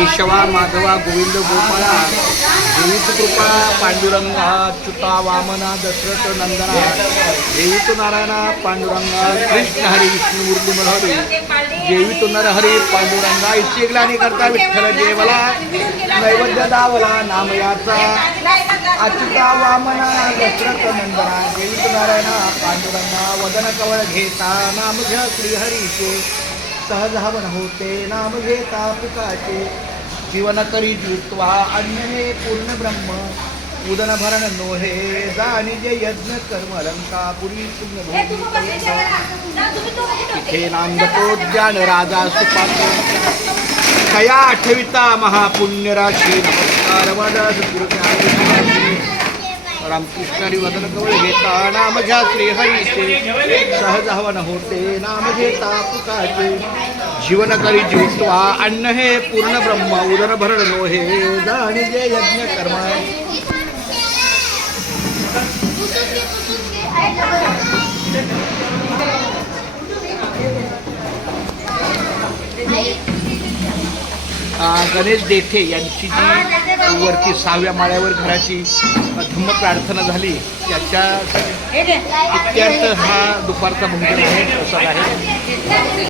केशवा माधवा गोविंद गोपाळा देवीच कृपा पांडुरंगा अच्युता वामना दशरथ नंदना देवीतु नारायणा पांडुरंगा कृष्ण हरी विष्णू मुरली मनोहरी देवीतु नरहरी पांडुरंगा इच्छिगलानी करता विठ्ठल देवला नैवेद्य दावला नामयाचा अच्युता वामना दशरथ नंदना देवीतु नारायणा पांडुरंगा वदन कवळ घेता नाम घ्या श्रीहरीचे सहज हवन होते नाम घेता पिकाचे जीवन करी जित्वा अन्न हे पूर्ण ब्रह्म उदन भरण नोहे जाणी जे यज्ञ कर्म अलंका पुरी पुण्य तिथे नांदतो ज्ञान राजा सुपात्र कया आठविता महापुण्य राशी नमस्कार माझा रामकृष्णारी वदन कवळ घेता नाम घ्या श्रीहरीचे सहज हवन होते नाम घेता पुकाचे जीवन करी जीवित्वा अन्न हे पूर्ण ब्रह्म उदर भरण नोहे जाणी जे यज्ञ कर्म गणेश देठे यांची जी वरती 6व्या माळ्यावर घराची धम्म प्रार्थना झाली त्याच्या इत्यर्थ हा दुपारचा भंग आहे प्रसाद आहे.